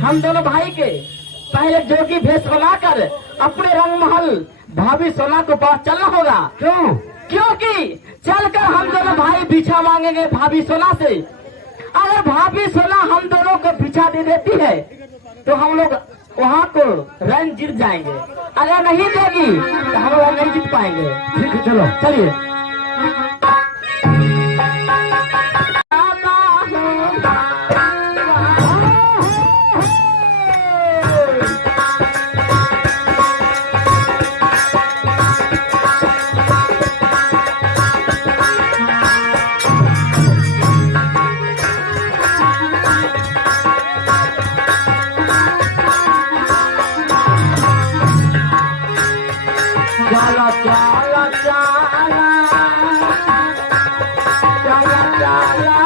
हम दोनों भाई के पहले जोगी भेष बनाकर अपने रंग महल भाभी सोना को पास चलना होगा। क्यों? क्योंकि चलकर हम दोनों भाई भिक्षा मांगेंगे भाभी सोना से। अगर भाभी सोना हम दोनों को भिक्षा दे देती है तो हम लोग वहाँ को रन जीत जाएंगे। अगर नहीं देगी तो हम लोग नहीं जीत पाएंगे। ठीक है, चलो चलिए। Chala chala chala, chala chala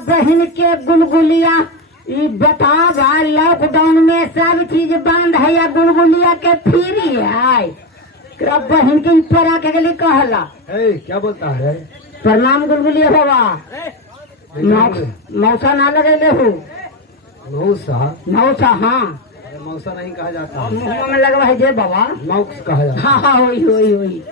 बहन के गुलगुलिया बता भाई, लॉकडाउन में सब चीज बंद है या गुलगुलिया के फ्री है? बहन के ऊपर आके गली कहला क्या बोलता है? प्रणाम गुलगुलिया बाबा। मौसा ना लगे हो? मौसा? मौसा हाँ, मौसा नहीं कहा जाता, मुँह में लगवा है जे बाबा, मौस कहा जाता। हाँ हाँ वही वही वही।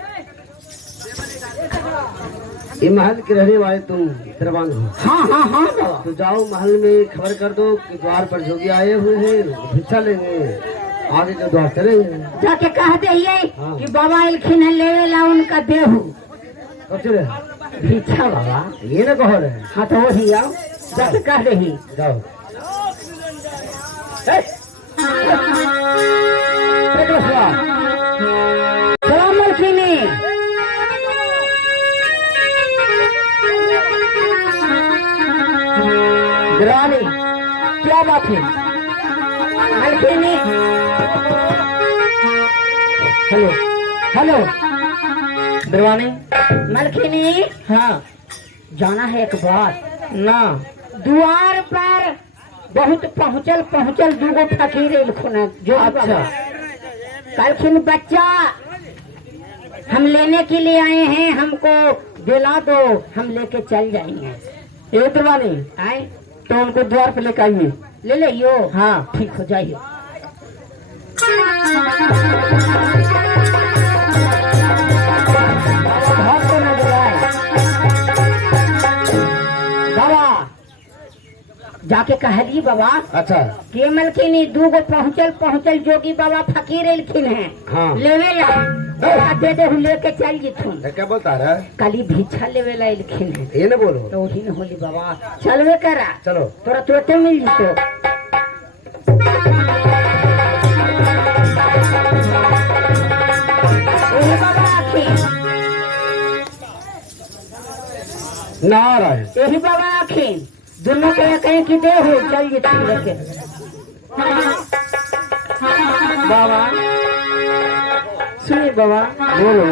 ये महल के रहने वाले तुम दरबान हो? हाँ हाँ हाँ बाबा। तो जाओ महल में खबर कर दो कि द्वार पर जोगी आए हुए हैं, भिक्षा लेंगे, आगे के द्वार चलेंगे। जाके कह दे हाँ। कि बाबा इलखिन है लेवे ला उनका देहू कब चले? भिक्षा बाबा। ये ना कहो रहे? हाँ तो वही आओ, जाके कह दे। जाओ। सलाम मलकिनी। रानी क्या बात है? मलकिनी हेलो हेलो दरवानी। मलकिनी हाँ जाना है एक बात ना। द्वार पर बहुत पहुँचल दूगो फकीर इलखुन जो। अच्छा। कलखिन बच्चा हम लेने के लिए आए हैं, हमको दिला दो, हम लेके चल जाएंगे। ये दरवानी आए तो उनको द्वार पे लेकर आइए। ले लियो। हाँ ठीक हो जाइए। घर को न बुलाए बाबा। जाके कहली बाबा अच्छा। के मलकिनी दूगो पहुँचल जोगी बाबा फकीर एलखिन है। हाँ। लेवे ला दे दे लेके चल जीथुन। क्या बोलता है? कली भिक्षा लेवे ला एलखिन है। ये ना बोलो। तो वही न होली बाबा, चलवे करा। चलो। तोरा तुरंते मिल जीतो। बाबा आखिन नारायण। यही बाबा आखिन दोनों के कहीं की दे हो चल जीथुन लेके। बाबा सुनिए बाबा। बोलो।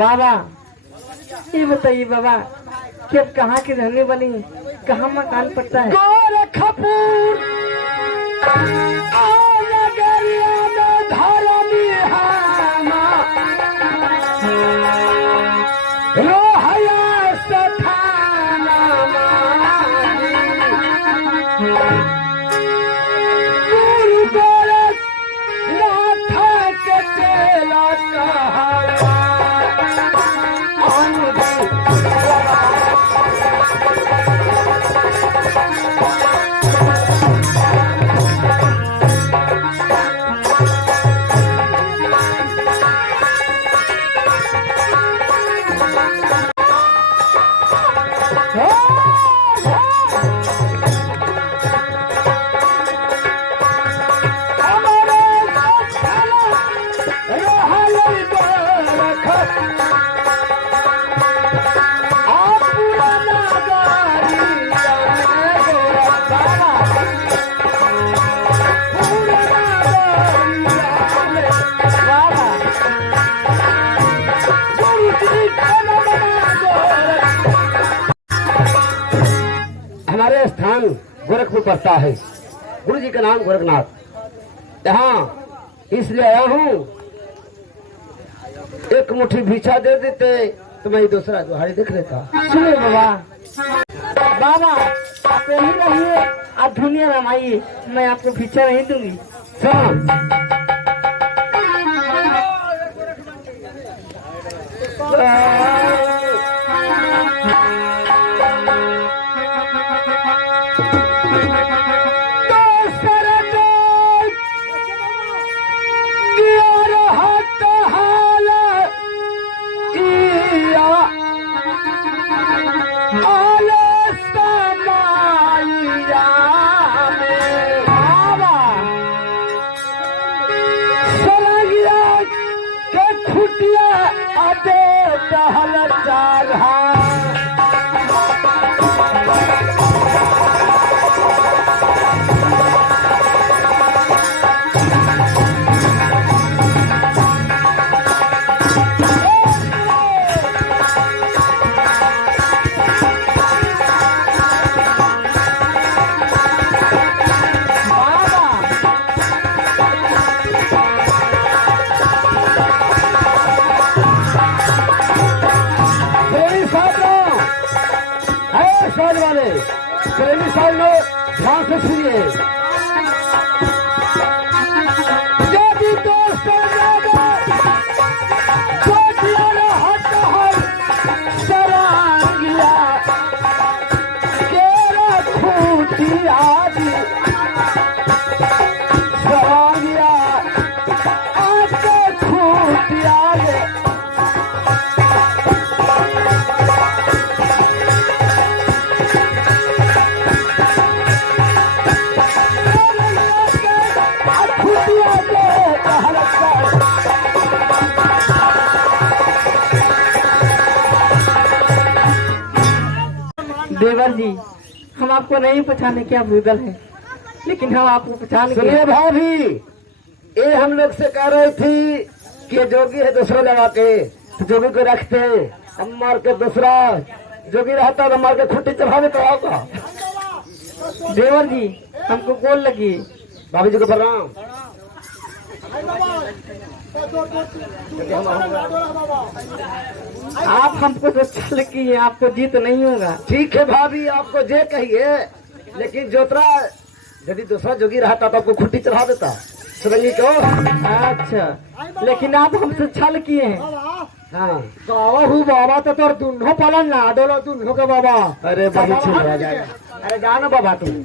बाबा ये बताइए बाबा कि अब कहाँ की रहने वाली हैं? कहाँ मकान पड़ता है? गोरखपुर नगरिया में धरनी हामा रोहया सठाना गुरु गोरखनाथ के चेला कहावा हमारे स्थान गोरखपुर पड़ता है। गुरु जी का नाम गोरखनाथ। यहाँ इसलिए आया हूँ, एक मुट्ठी भिक्षा दे देते तो मैं दूसरा दुहारी देख लेता। सुनो बाबा, बाबा आप यही रहिए, आप दुनिया रमाइए, मैं आपको भिक्षा नहीं दूंगी। प्रेमी साहब लोग ध्यान से सुनिए। यदि दोस्तों सरांगिया केरा खूटी आदि सरांगिया आपके खूटी आदि देवर जी, हम आपको नहीं पहचाने क्या भूगल है, लेकिन हम आपको पहचान सुनिए गए। भाभी, ये हम लोग से कह रही थी कि ये जोगी है दूसरा लगा के, तो जोगी को रखते हम मार के दूसरा जोगी रहता तो मार के खुट्टी चढ़ा देता होगा। देवर जी हमको गोल लगी। भाभी जी को प्रणाम। आप हमको तो छल किए, आपको जीत नहीं होगा। ठीक है भाभी, आपको जे कहिए, लेकिन जोतरा यदि दूसरा जोगी रहता तो आपको खुट्टी चढ़ा देता सुरंगी को। अच्छा, लेकिन आप हमसे छल किए हैं। हाँ बाबा हूँ बाबा तो तोर दुन्हो पालन ना डोलो दुन्हो के बाबा। अरे बहुत रह जाएगा। अरे जाना बाबा तुम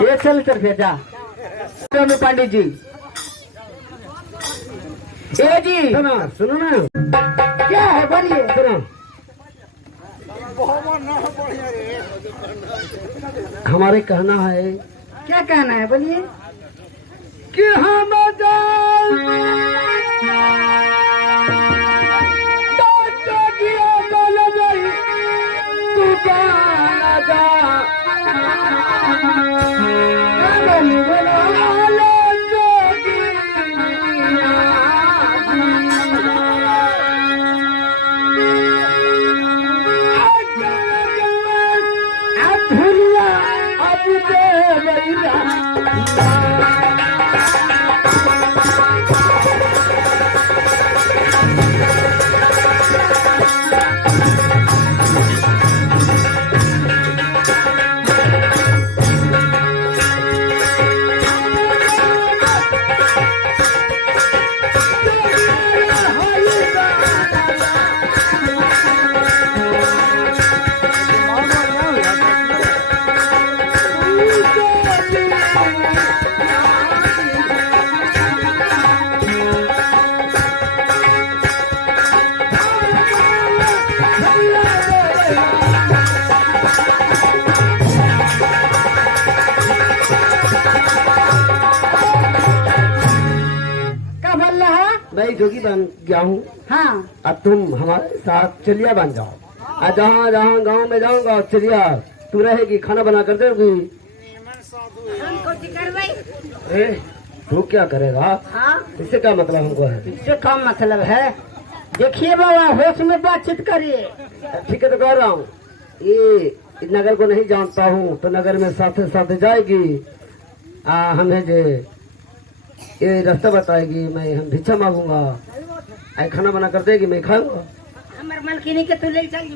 ये चल चल भेजा में पंडित जी। ए जी सुनो सुनो ना, क्या है बोलिए। सुनो, हमारे कहना है, क्या कहना है बोलिए। कि हम कोई देवैया क्या बोल रहा है? मैं जोगी बन गया हूँ। हाँ अब तुम हमारे साथ चलिया बन जाओ। आज जहाँ जहाँ गाँव में जाऊंगा चलिया तू रहेगी, खाना बना कर देगी। ए, तू क्या करेगा? हाँ इससे क्या मतलब हमको है? इससे कम मतलब है। देखिए बाबा, होश में बातचीत करिए। ठीक है तो कह रहा हूँ, ये नगर को नहीं जानता हूँ तो नगर में साथ साथ जाएगी। हमें जो ये रास्ता बताएगी, मैं हम भिक्षा मांगूंगा, आई खाना बना कर देगी, मैं खाऊंगा। हमारे मलकिनी के तू ले चल।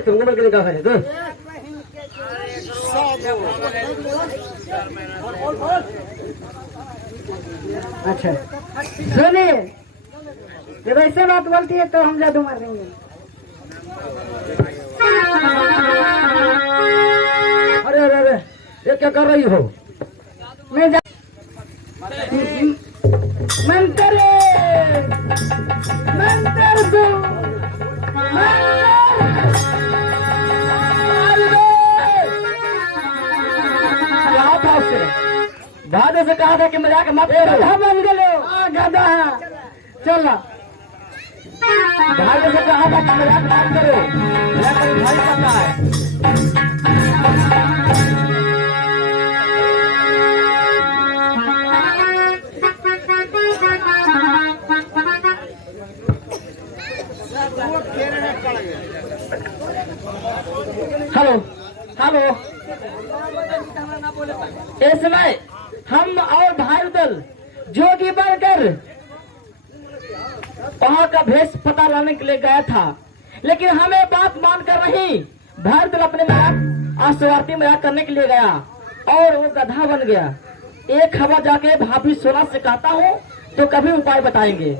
तुमको मैं क्या है तो? अच्छा सुनिए, जब ऐसे बात बोलती है तो हम जादू मार देंगे। अरे अरे अरे, ये क्या कर रही हो? मैं मंत्र मंत्र दो क्या था उससे? बाद से कहा था कि मजाक मत करो। गधा बन गए गधा। चलो भाई से कहा था कि मजाक मत करो, मेरा कोई भाई पता है। हेलो हेलो, इस समय हम और भाई दल जोगी बनकर वहाँ का भेष पता लाने के लिए गया था, लेकिन हमें बात मानकर नहीं, भाई दल अपने मजाक आश्वार्थी मजाक करने के लिए गया और वो गधा बन गया। एक हवा जाके भाभी सोना से कहता हूँ तो कभी उपाय बताएंगे।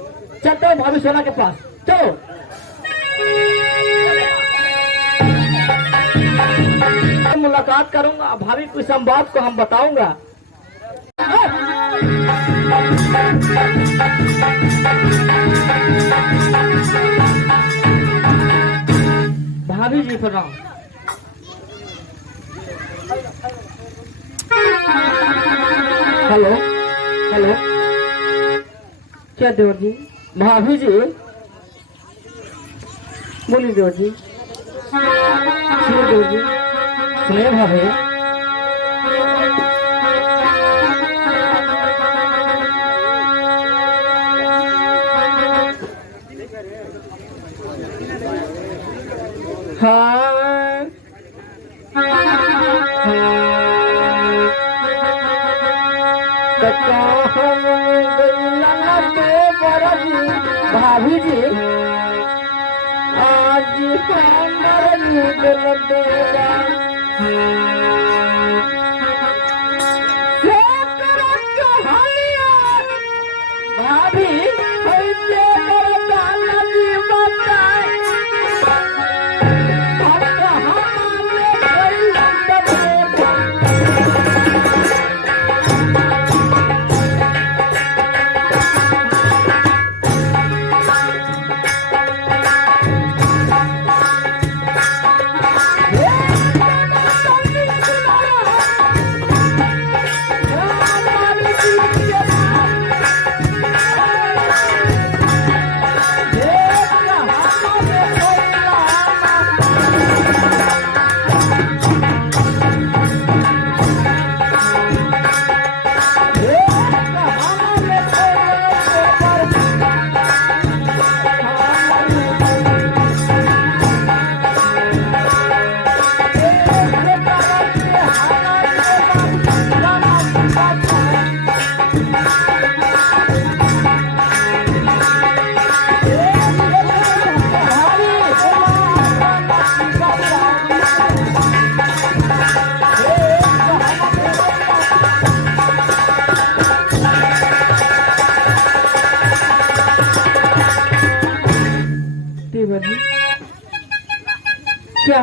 चलते हो भाभी सोना के पास, चलो। मुलाकात करूंगा, भाभी कुछ संवाद को हम बताऊंगा। भाभी जी प्रणाम। हेलो हेलो, क्या देवर जी? भाभी जी बोलिए देवर जी। सुनिए देवर जी, सुनिए भाभी। हाँ भाभी जी आज भाभी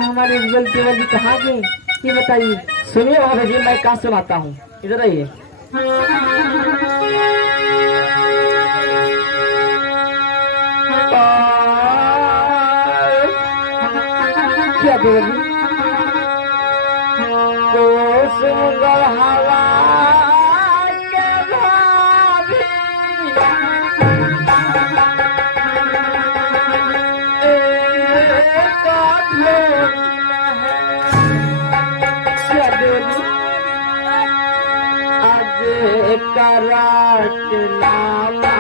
हमारे गलती वाली कहाँ गई ये बताइए। सुनिए भाभी जी, मैं क्या सुनाता हूँ, इधर आइए। क्या देवरी सुंदर हवा के भाभी एक धुन है। क्या देवरी आज करा के नामा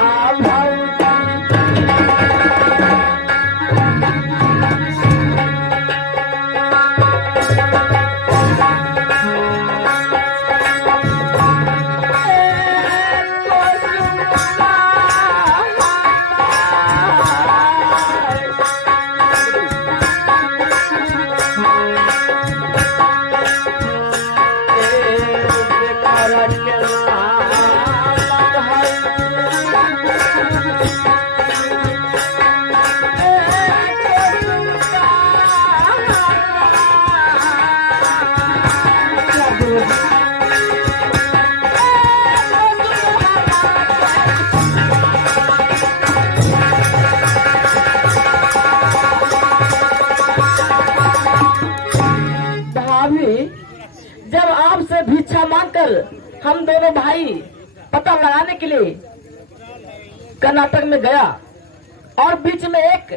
भौजी जब आपसे भिक्षा मांगकर हम दोनों भाई पता लगाने के लिए कर्नाटक में गया और बीच में एक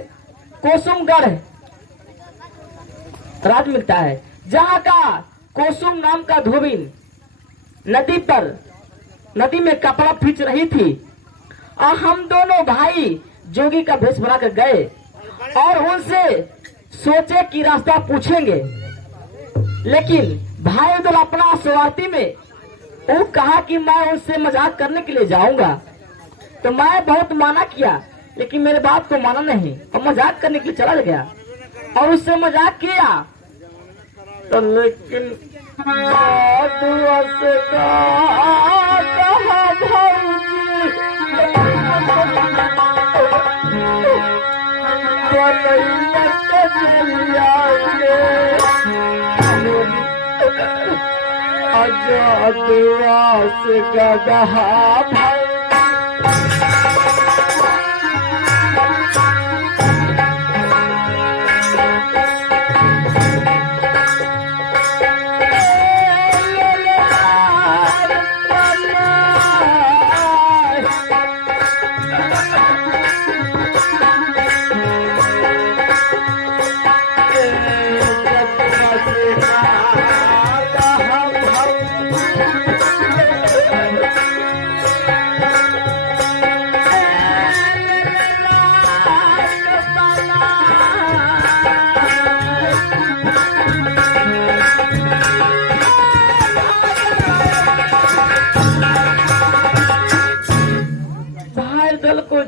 कोसुमगढ़ राज्य मिलता है, जहाँ का कोसुम नाम का धोबिन नदी में कपड़ा खींच रही थी और हम दोनों भाई जोगी का भेष बना कर गए और उनसे सोचे कि रास्ता पूछेंगे, लेकिन भाई उधर अपना स्वार्थी में वो कहा कि मैं उससे मजाक करने के लिए जाऊंगा। तो मैं बहुत माना किया, लेकिन मेरे बात को माना नहीं और मजाक करने के लिए चला गया और उससे मजाक किया। तो लेकिन अजातवास गदहा भाई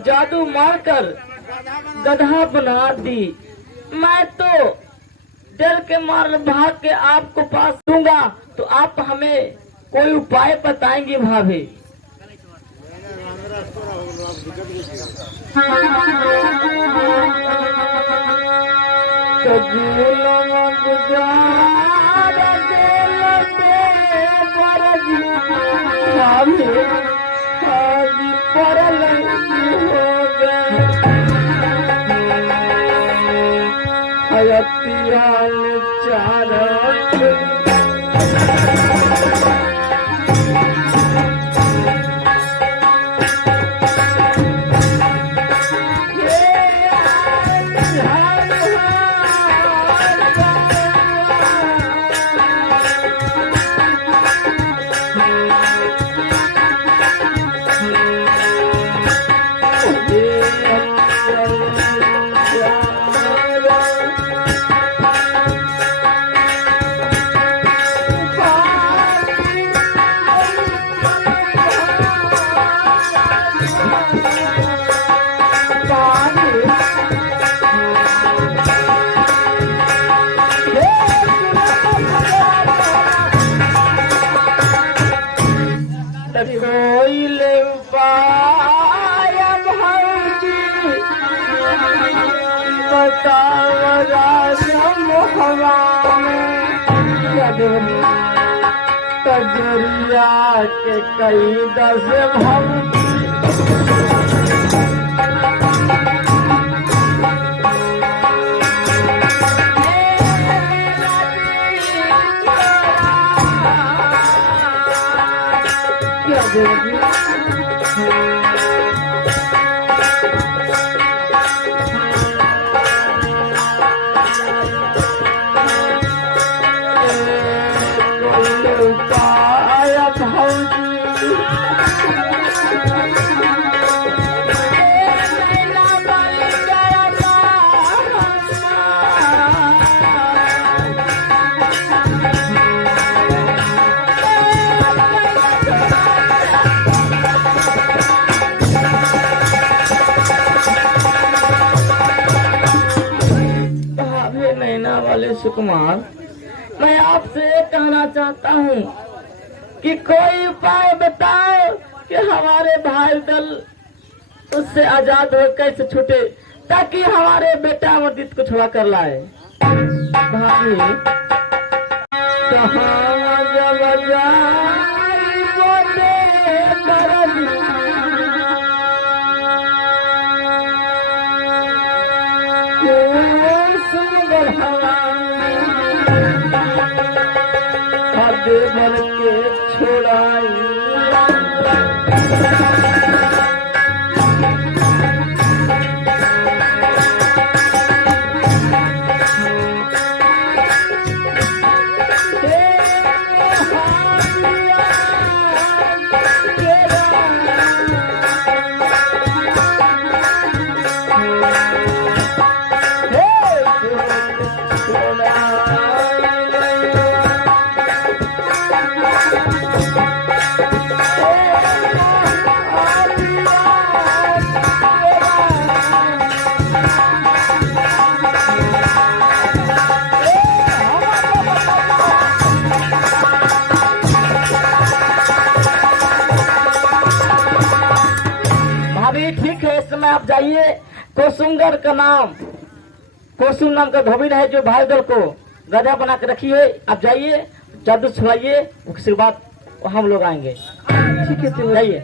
जादू मारकर गधा बना दी। मैं तो डर के मार भाग के आपको पास दूंगा, तो आप हमें कोई उपाय बताएंगे भाभी। कजरिया के कई 10 भौजी नैना वाले सुकुमार, मैं आपसे ये कहना चाहता हूँ कि कोई उपाय बताओ कि हमारे भाई दल उससे आजाद हो कैसे छूटे, ताकि हमारे बेटा अमरजीत को छुड़ा कर लाए। भाभी कहाँ जब जाई बोले दर्द, सुंदर हवा हद भर के छुड़ाई। ठीक है, इस समय आप जाइए। कोसुंगर का नाम, कोसुम नाम का धोबी है जो भाई दल को गधा बना के रखिए। आप जाइए, जादू छुड़ाइए, उसके बाद हम लोग आएंगे। ठीक है, जाइए।